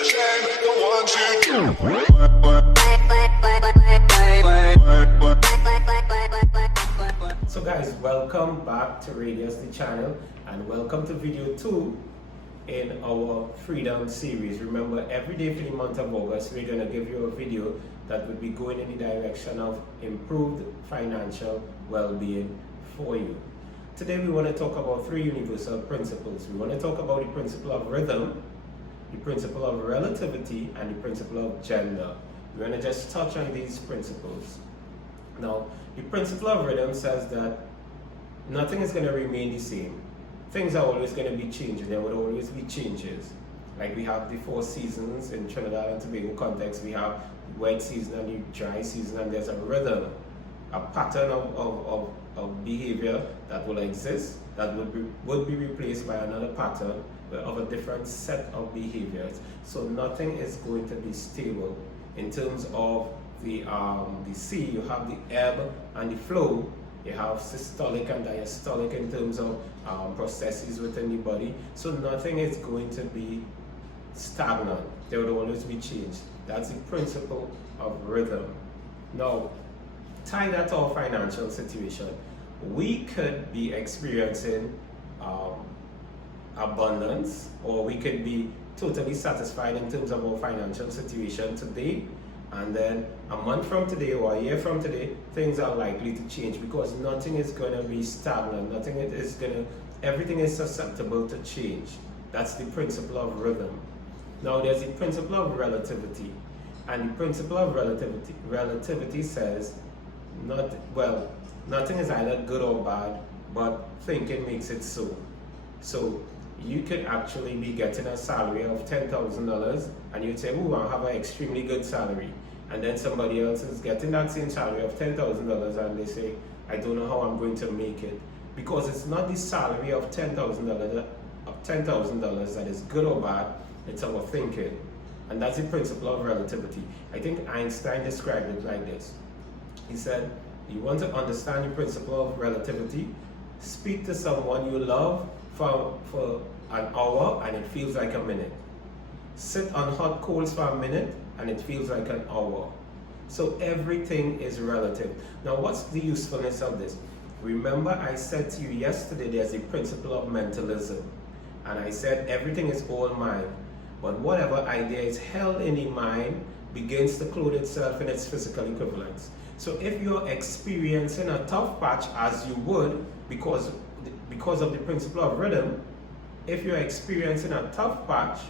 So guys, welcome back to Rydeus-The channel and welcome to video 2 in our Freedom series. Remember, every day for the month of August, we're going to give you a video that would be going in the direction of improved financial well-being for you. Today we want to talk about 3 universal principles. We want to talk about the principle of rhythm, the principle of relativity, and the principle of gender. We're going to just touch on these principles. Now, the principle of rhythm says that nothing is going to remain the same. Things are always going to be changing. There will always be changes. Like we have the 4 seasons in Trinidad and Tobago context. We have the wet season and the dry season, and there's a rhythm, a pattern of behavior that will exist that would be replaced by another pattern of a different set of behaviors. So nothing is going to be stable. In terms of the sea, you have the ebb and the flow. You have systolic and diastolic in terms of processes within the body. So nothing is going to be stagnant. There will always be change. That's the principle of rhythm. Now, tie that to our financial situation. We could be experiencing abundance, or we could be totally satisfied in terms of our financial situation today, and then a month from today or a year from today, things are likely to change because nothing is going to be stagnant. Everything is susceptible to change. That's the principle of rhythm. Now there's the principle of relativity, and the principle of relativity says nothing is either good or bad, but thinking makes it so. So you could actually be getting a salary of $10,000 and you'd say, oh, I have an extremely good salary. And then somebody else is getting that same salary of $10,000 and they say, I don't know how I'm going to make it. Because it's not the salary of $10,000 that is good or bad, it's our thinking. And that's the principle of relativity. I think Einstein described it like this. He said, you want to understand the principle of relativity, speak to someone you love for an hour and it feels like a minute. Sit on hot coals for a minute and it feels like an hour. So everything is relative. Now what's the usefulness of this? Remember I said to you yesterday there's a principle of mentalism. And I said everything is all mind. But whatever idea is held in the mind begins to clothe itself in its physical equivalence. So if you're experiencing a tough patch, as you would because of the principle of rhythm, if you're experiencing a tough patch,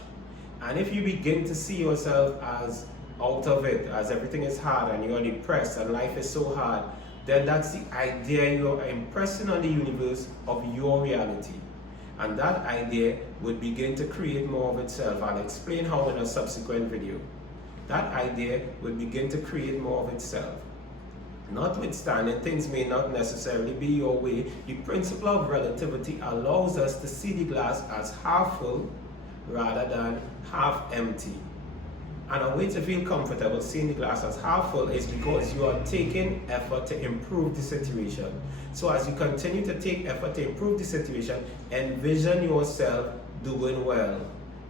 and if you begin to see yourself as out of it, as everything is hard and you're depressed and life is so hard, then that's the idea you're impressing on the universe of your reality. And that idea would begin to create more of itself. I'll explain how in a subsequent video. That idea would begin to create more of itself. Notwithstanding, things may not necessarily be your way, the principle of relativity allows us to see the glass as half full rather than half empty. And a way to feel comfortable seeing the glass as half full is because you are taking effort to improve the situation. So as you continue to take effort to improve the situation, envision yourself doing well.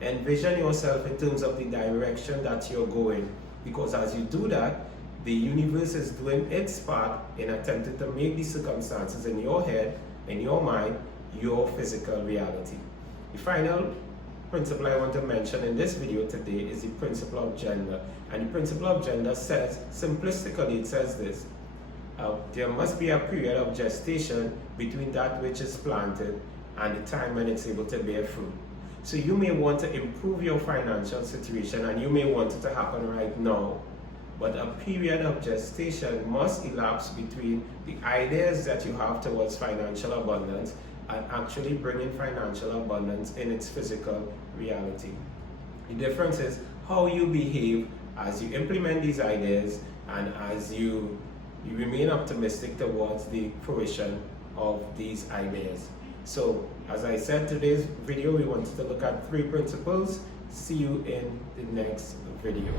Envision yourself in terms of the direction that you're going. Because as you do that, the universe is doing its part in attempting to make the circumstances in your head, in your mind, your physical reality. The final principle I want to mention in this video today is the principle of gender. And the principle of gender says, simplistically it says this, there must be a period of gestation between that which is planted and the time when it's able to bear fruit. So you may want to improve your financial situation and you may want it to happen right now. But a period of gestation must elapse between the ideas that you have towards financial abundance and actually bringing financial abundance in its physical reality. The difference is how you behave as you implement these ideas and as you remain optimistic towards the fruition of these ideas. So, as I said, today's video we wanted to look at 3 principles. See you in the next video.